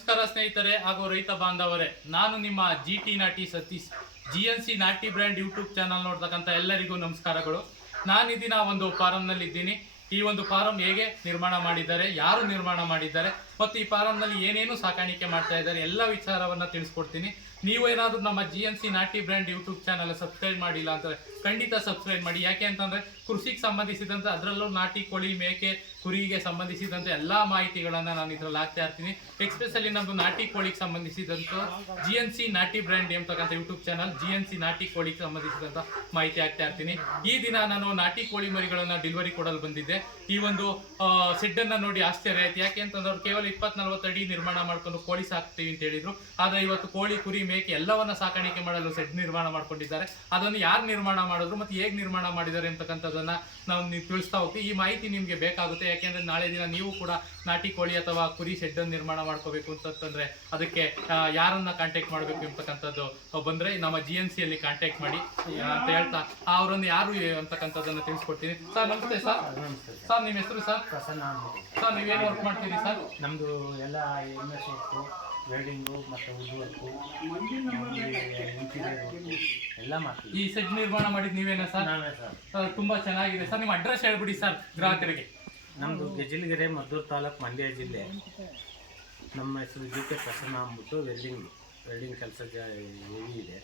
ನಮಸ್ಕಾರ ಸ್ನೇಹಿತರೆ, ಹಾಗೂ ರೈತ ಬಾಂಧವರೇ, ನಾನು ನಿಮ್ಮ G T Nati Satish G N C Nati brand YouTube channel ನೋಡ್ತಕ್ಕಂಥ ಎಲ್ಲರಿಗೂ ನಮಸ್ಕಾರಗಳು. ನಾನು ಈ ಒಂದು ಫಾರಂನಲ್ಲಿ ಇದ್ದೀನಿ ಈ ಒಂದು ಫಾರಂ ಹೇಗೆ ನಿರ್ಮಾಣ ಮಾಡಿದ್ದಾರೆ, ಯಾರು ನಿರ್ಮಾಣ ಮಾಡಿದ್ದಾರೆ ಮತ್ತು ಈ ಫಾರಂನಲ್ಲಿ ಏನೇನು ಸಾಕಾಣಿಕೆ ಮಾಡ್ತಾ ಇದ್ದಾರೆ ಎಲ್ಲ ವಿಚಾರವನ್ನ ತಿಳಿಸ್ಕೊಡ್ತೀನಿ. ನೀವು ಏನಾದರೂ ನಮ್ಮ G N C Nati brand YouTube channel subscribe ಮಾಡಿಲ್ಲ ಅಂತಂದ್ರೆ ಖಂಡಿತ ಸಬ್ಸ್ಕ್ರೈಬ್ ಮಾಡಿ. ಯಾಕೆ ಅಂತಂದ್ರೆ ಕೃಷಿಗೆ ಸಂಬಂಧಿಸಿದಂತೆ ಅದರಲ್ಲೂ ನಾಟಿ, ಕೋಳಿ, ಮೇಕೆ, ಕುರಿಗೆ ಸಂಬಂಧಿಸಿದಂತೆ ಎಲ್ಲಾ ಮಾಹಿತಿಗಳನ್ನು ನಾನು ಇದರಲ್ಲಿ ಹಾಕ್ತಾ ಇರ್ತೀನಿ. ಎಕ್ಸ್ಪೆಷಲಿ ನಮ್ಮದು ನಾಟಿ, ಕೋಳಿಗೆ ಸಂಬಂಧಿಸಿದಂಥ G N C Nati brand ಎಂಬತಕ್ಕಂಥ YouTube channel G N C Nati, ಕೋಳಿಗೆ ಸಂಬಂಧಿಸಿದಂಥ ಮಾಹಿತಿ ಹಾಕ್ತಾ ಇರ್ತೀನಿ. ಈ ದಿನ ನಾನು ನಾಟಿ, ಕೋಳಿ ಮರಿಗಳನ್ನು ಡೆಲಿವರಿ ಕೊಡಲು ಬಂದಿದ್ದೆ. ಈ ಒಂದು ಸೆಡ್ಡನ್ನು ನೋಡಿ ಆಶ್ಚರ್ಯ ಆಯ್ತು. ಯಾಕೆ ಅಂತಂದ್ರೆ ಅವ್ರು ಕೇವಲ ಇಪ್ಪತ್ ನಲ್ವತ್ತು ಅಡಿ ನಿರ್ಮಾಣ ಮಾಡ್ಕೊಂಡು ಕೋಳಿ ಸಾಕ್ತೀವಿ ಅಂತ ಹೇಳಿದ್ರು. ಆದ್ರೆ ಇವತ್ತು ಕೋಳಿ ಕುರಿ ಮೇಕೆ ಎಲ್ಲವನ್ನ ಸಾಕಾಣಿಕೆ ಮಾಡಲು ಸೆಡ್ ನಿರ್ಮಾಣ ಮಾಡ್ಕೊಂಡಿದ್ದಾರೆ. ಅದನ್ನು ಯಾರು ನಿರ್ಮಾಣ ಮಾಡಿದ್ರು ಮತ್ತೆ ಹೇಗೆ ನಿರ್ಮಾಣ ಮಾಡಿದ್ದಾರೆ ಅಂತಕ್ಕಂಥದ್ದನ್ನ ನಾವು ನೀವು ತಿಳಿಸ್ತಾ ಹೋಗ್ತೀವಿ ಈ ಮಾಹಿತಿ ನಿಮ್ಗೆ ಬೇಕಾಗುತ್ತೆ. ಯಾಕೆಂದ್ರೆ ನಾಳೆ ದಿನ ನೀವು ಕೂಡ ನಾಟಿ ಕೋಳಿ ಅಥವಾ ಕುರಿ ಶೆಡ್ ಅನ್ನು ನಿರ್ಮಾಣ ಮಾಡ್ಕೋಬೇಕು ಅಂತಂದ್ರೆ ಅದಕ್ಕೆ ಯಾರನ್ನ ಕಾಂಟ್ಯಾಕ್ಟ್ ಮಾಡಬೇಕು ಅಂತಕ್ಕಂಥದ್ದು ಬಂದ್ರೆ ನಮ್ಮ ಜಿ ಎನ್ ಸಿ ಅಲ್ಲಿ ಕಾಂಟ್ಯಾಕ್ಟ್ ಮಾಡಿ ಅಂತ ಹೇಳ್ತಾ ಅವರನ್ನು ಯಾರು ಅಂತಕ್ಕಂಥದ್ದನ್ನ ತಿಳಿಸ್ಕೊಡ್ತೀನಿ. ಸರ್ ನಮಸ್ತೆ ಸರ್. ಸರ್. ನಿಮ್ಮ ಹೆಸರು ಸರ್. ಸರ್ ನೀವೇನು ವರ್ಕ್ ಮಾಡ್ತೀರಿ ಸರ್? ನಮ್ದು ಎಲ್ಲ ಎಂ ಎಸ್ ವರ್ಕು ವೆಲ್ಡಿಂಗು ಮತ್ತು ವುಡ್ ವರ್ಕು ಎಲ್ಲ ಮಾಡ್ತೀವಿ. ಈ ಸೆಟ್ ನಿರ್ಮಾಣ ಮಾಡಿದ ನೀವೇನಾ ಸರ್? ನಾವೇ ಸರ್. ತುಂಬ ತುಂಬಾ ಚೆನ್ನಾಗಿದೆ. ಸರ್ ನಿಮ್ಮ ಅಡ್ರೆಸ್ ಹೇಳ್ಬಿಡಿ ಸರ್ ಗ್ರಾಹಕರಿಗೆ. ನಮ್ಮದು ಗೆಜಿಲ್ಗೆರೆ ಮದ್ದೂರು ತಾಲೂಕು ಮಂಡ್ಯ ಜಿಲ್ಲೆ. ನಮ್ಮ ಹೆಸರು ಜಿ ಕೆ ಪ್ರಸನ್ನ ಅಂದ್ಬಿಟ್ಟು ವೆಲ್ಡಿಂಗ್ ವೆಲ್ಡಿಂಗ್ ಕೆಲಸ ಹೆವಿ ಇದೆ.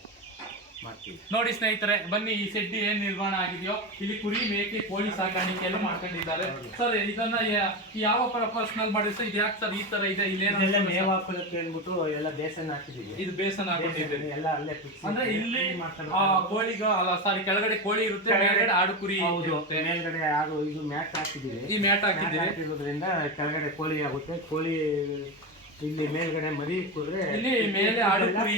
ಮಾಡ್ತೀವಿ. ನೋಡಿ ಸ್ನೇಹಿತರೆ ಬನ್ನಿ ಈ ಸೆಡ್ ಏನ್ ನಿರ್ಮಾಣ ಆಗಿದೆಯೋ ಇಲ್ಲಿ ಕುರಿ ಮೇಕೆ ಕೋಳಿ ಸಾಕಾಣಿಕೆ ಎಲ್ಲ ಮಾಡ್ಕೊಂಡಿದ್ದಾರೆ. ಸರ್ ಇದನ್ನ ಯಾವ ಪರ್ಪಸ್ನಲ್ಲಿ ಮಾಡಿದ್ರೆ? ಸರ್ ಇದು ಯಾಕೆ ಸರ್ ಈ ತರ ಇದೆ? ಇಲ್ಲೇನೆಲ್ಲ ಇಲ್ಲೇನ ಮೇವು ಹಾಕೋದಕ್ಕೆ ಹೇಳ್ಬಿಟ್ಟು ಎಲ್ಲ ಬೇಸನ್ ಹಾಕಿದೀವಿ ಇದು ಬೇಸನ್ ಹಾಕೊಂಡಿದ್ದೀವಿ ಎಲ್ಲ ಅಲ್ಲೇ ಅಂದ್ರೆ ಇಲ್ಲಿ ಆ, ಕೋಳಿಗ ಅಲ್ಲ ಸಾರಿ ಕೆಳಗಡೆ ಕೋಳಿ ಇರುತ್ತೆ ಮೇಲ್ಗಡೆ ಆಡು ಕುರಿ ಹೌದು. ಇರುತ್ತೆ. ಮೇಲ್ಗಡೆ ಆಡು ಇದು ಮ್ಯಾಟ್ ಹಾಕಿದೀವಿ ಈ ಮ್ಯಾಟ್ ಹಾಕಿದೀವಿ ಇರೋದ್ರಿಂದ ಕೆಳಗಡೆ ಕೋಳಿ ಆಗುತ್ತೆ. ಕೋಳಿ ಇಲ್ಲಿ ಮೇಲ್ಗಡೆ ಮರಿ ಕೂದ್ರೆ ಇಲ್ಲಿ ಮೇಲೆ ಆಡು ಕುರಿ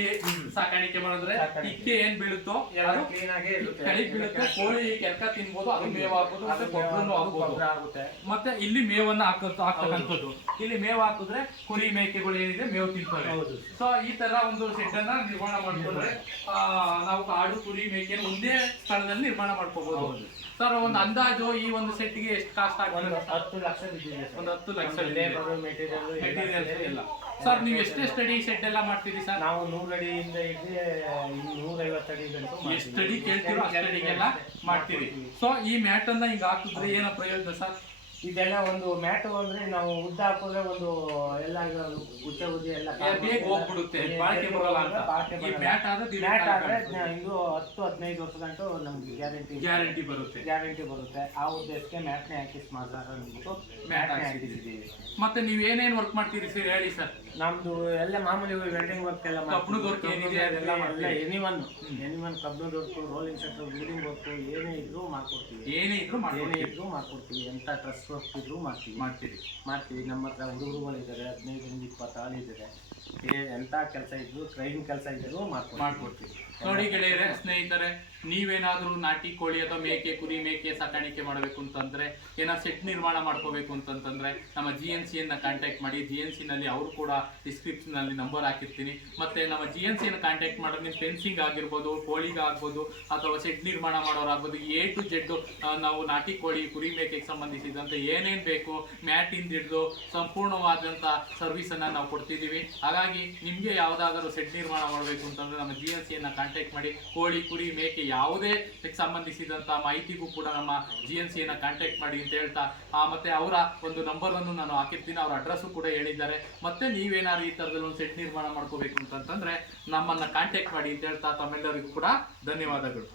ಸಾಕಾಣಿಕೆ ಮಾಡಿದ್ರೆ ಸಾಕಾಣಿಕೆ. ಇಕ್ಕೆ ಏನ್ ಬೀಳುತ್ತೋ ಯಾರು ಕ್ಲೀನ್ ಆಗಿ ಇರುತ್ತೆ. ಕೆಳಗೆ ಬೀಳುತ್ತೆ. ಕೋಳಿ ಕೆಲಕ ತಿನ್ಬೋದು ಅದು ಮೇವು ಹಾಕೋದು ಮತ್ತೆ ಗೊಬ್ಬರನು ಹಾಕ್ಬೋದು ಗೊಬ್ಬರ ಆಗುತ್ತೆ. ಮತ್ತೆ ಇಲ್ಲಿ ಮೇವನ್ನ ಹಾಕ ಹಾಕ್ತಕ್ಕಂಥದ್ದು. ಇಲ್ಲಿ ಮೇವು ಹಾಕಿದ್ರೆ ಕುರಿ ಮೇಕೆಗಳು ಏನಿದೆ ಮೇವು ತಿಂತವೆ. ಹೌದು. ಸೊ ಈ ತರ ಒಂದು ಸೆಟ್ ಅನ್ನ ನಿರ್ಮಾಣ ಮಾಡ್ಕೊಂಡ್ರೆ ಆ, ನಾವು ಆಡು ಕುರಿ ಮೇಕೆ ಒಂದೇ ಸ್ಥಳದಲ್ಲಿ ನಿರ್ಮಾಣ ಮಾಡ್ಕೋಬಹುದು ಹೌದು. ಸರ್ ಒಂದು ಅಂದಾಜು ಈ ಒಂದು ಸೆಟ್ಗೆ ಎಷ್ಟು ಕಾಸ್ಟ್ ಒಂದು ಆಗ್ತದೆ ಹತ್ತು ಲಕ್ಷ ಬಿದ್ದಿದೆ. ಒಂದು ಹತ್ತು ಲಕ್ಷ ಲೇಬರ್ ಮೆಟೀರಿಯಲ್ ಮೆಟೀರಿಯಲ್ಸ್ ಎಲ್ಲ. ಸರ್ ನೀವು ಎಷ್ಟೇ ಸ್ಟಡಿ ಸೆಟ್ ಎಲ್ಲ ಮಾಡ್ತೀರಿ ಸರ್ ನಾವು ನೂರು ಅಡಿಯಿಂದ ಹಿಡಿದು ನೂರೈವತ್ತು ಅಡಿ ಗಂಟು ಎಷ್ಟು ಅಡಿ ಕೇಳ್ತೀರೋ ಅಷ್ಟು ಅಡಿಗೆಲ್ಲ ಮಾಡ್ತೀರಿ. ಸೊ ಈ ಮ್ಯಾಟನ್ನ ಹಿಂಗ ಹಾಕಿದ್ರೆ ಏನೋ ಪ್ರಯೋಜನ ಸರ್ ಇದೆಲ್ಲ ಒಂದು ಮ್ಯಾಟ್ ಅಂದ್ರೆ ನಾವು ಉದ್ದ ಹಾಕಿದ್ರೆ ಒಂದು ಎಲ್ಲ ಉಚ್ಚ ಉದ್ದಿ ಎಲ್ಲ ಬೇಗ ಹೋಗ್ಬಿಡುತ್ತೆ. ಬಾಳಿಕೆ ಬರಲ್ಲ ಅಂತ. ಈ ಬರಲ್ಲ. ಮ್ಯಾಟ್ ಆದ್ರೆ ಮ್ಯಾಟ್ ಆದ್ರೆ ಇದು ಹತ್ತು ಹದಿನೈದು ವರ್ಷ ಗಂಟು ನಮ್ಗೆ ಗ್ಯಾರಂಟಿ ಗ್ಯಾರಂಟಿ ಬರುತ್ತೆ. ಗ್ಯಾರಂಟಿ ಬರುತ್ತೆ. ಆ ಉದ್ದೇಶಕ್ಕೆ ಮ್ಯಾಟ್ನೇ ಹಾಕಿಸ್ ಮಾಡ್ತಾರೆ ಅಂದ್ಬಿಟ್ಟು ಮ್ಯಾಟ್ ಮ್ಯಾಟ್ನೇ ಮತ್ತೆ ನೀವು ಏನೇನ್ ವರ್ಕ್ ಮಾಡ್ತೀರಿ ಸರ್? ಹೇಳಿ ಸರ್. ನಮ್ದು ಎಲ್ಲ ಮಾಮೂಲಿ ವೆಲ್ಡಿಂಗ್ ವರ್ಕ್ ಎಲ್ಲ ಕಬ್ಬಿಣದ ವರ್ಕ್ ಏನಿದೆ ಅದೆಲ್ಲ ಮಾಡ್ತೀವಿ. ಎನಿವನ್ ಎನಿ ಒನ್ ಕಬ್ಬಿಣದ work rolling set building work ಏನೇ ಇದ್ರೂ ಮಾಡ್ಕೊಡ್ತೀವಿ. ಏನೇ ಇದ್ರೂ ಏನೇ ಇದ್ರೂ ಮಾಡ್ಕೊಡ್ತೀವಿ. ಎಂತ ಟ್ರಸ್ ವರ್ಕ್ ಮಾಡ್ತೀವಿ. ಮಾಡ್ತೀವಿ. ಮಾಡ್ತೀವಿ. ನಮ್ಮ ಹತ್ರ ಹುಡುಗರುಗಳಿದ್ದಾರೆ ಹದಿನೈದರಿಂದ ಇಪ್ಪತ್ತು ಆಳು ಇದ್ದಾರೆ. ಎಂಥ ಕೆಲಸ ಇದ್ರು ಟ್ರೈನ್ ಕೆಲಸ ಇದ್ದರೂ ಮಾಡ್ಕೊಡ್ತೀವಿ. ಮಾಡ್ಕೊಡ್ತೀವಿ. ನೋಡಿ ಗೆಳೆಯರೆ ಸ್ನೇಹಿತರೆ ನೀವೇನಾದ್ರೂ ನಾಟಿ ಕೋಳಿ ಅಥವಾ ಮೇಕೆ, ಕುರಿ ಮೇಕೆ ಸಾಕಾಣಿಕೆ ಮಾಡಬೇಕು ಅಂತಂದ್ರೆ, ಏನಾದ್ರು ಸೆಟ್ ನಿರ್ಮಾಣ ಮಾಡ್ಕೋಬೇಕು ಅಂತಂತಂದ್ರೆ, ನಮ್ಮ ಜಿ ಎನ್ ಸಿಯನ್ನ ಕಾಂಟ್ಯಾಕ್ಟ್ ಮಾಡಿ. ಜಿ ಎನ್ನಲ್ಲಿ ಅವರು ಕೂಡ ಡಿಸ್ಕ್ರಿಪ್ಷನ್ ಅಲ್ಲಿ ನಂಬರ್ ಹಾಕಿರ್ತೀನಿ. ಮತ್ತೆ ನಮ್ಮ ಜಿ ಎನ್ ಸಿಯನ್ನು ಕಾಂಟ್ಯಾಕ್ಟ್ ಮಾಡಿದ್ರೆ ನೀವು ಫೆನ್ಸಿಂಗ್ ಆಗಿರ್ಬೋದು, ಕೋಳಿಗೆ ಆಗ್ಬೋದು, ಅಥವಾ ಸೆಟ್ ನಿರ್ಮಾಣ ಮಾಡೋರಾಗ್ಬೋದು ಎ ಟು ಜೆಡ್ ನಾವು ನಾಟಿ ಕೋಳಿ, ಕುರಿ ಮೇಕೆಗೆ ಸಂಬಂಧಿಸಿದಂತೆ ಏನೇನ್ ಬೇಕು, ಮ್ಯಾಟ್ ಇಂದ ಹಿಡಿದು ಸಂಪೂರ್ಣವಾದಂತ ಸರ್ವಿಸ್ ಅನ್ನ ನಾವು ಕೊಡ್ತಿದ್ದೀವಿ. ಹಾಗಾಗಿ ನಿಮಗೆ ಯಾವುದಾದರೂ ಸೆಟ್ ನಿರ್ಮಾಣ ಮಾಡಬೇಕು ಅಂತಂದ್ರೆ, ನಮ್ಮ ಜಿ ಎನ್ ಸಿಯನ್ನು ಕಾಂಟ್ಯಾಕ್ಟ್ ಮಾಡಿ, ಕೋಳಿ, ಕುರಿ, ಮೇಕೆ ಯಾವುದೇ ಸಂಬಂಧಿಸಿದಂಥ ಮಾಹಿತಿಗೂ ಕೂಡ ನಮ್ಮ ಜಿ ಎನ್ ಸಿಯನ್ನ ಕಾಂಟ್ಯಾಕ್ಟ್ ಮಾಡಿ ಅಂತ ಹೇಳ್ತಾ ಮತ್ತೆ ಅವರ ಒಂದು ನಂಬರ್ ಅನ್ನು ನಾನು ಹಾಕಿರ್ತೀನಿ, ಅವರ ಅಡ್ರೆಸ್ ಕೂಡ ಹೇಳಿದ್ದಾರೆ. ಮತ್ತೆ ನೀವೇನಾದ್ರು ಈ ತರದಲ್ಲಿ ಒಂದು ಸೆಟ್ ನಿರ್ಮಾಣ ಮಾಡ್ಕೋಬೇಕು ಅಂತಂದ್ರೆ ನಮ್ಮನ್ನ ಕಾಂಟ್ಯಾಕ್ಟ್ ಮಾಡಿ ಅಂತ ಹೇಳ್ತಾ ತಮ್ಮೆಲ್ಲರಿಗೂ ಕೂಡ ಧನ್ಯವಾದಗಳು.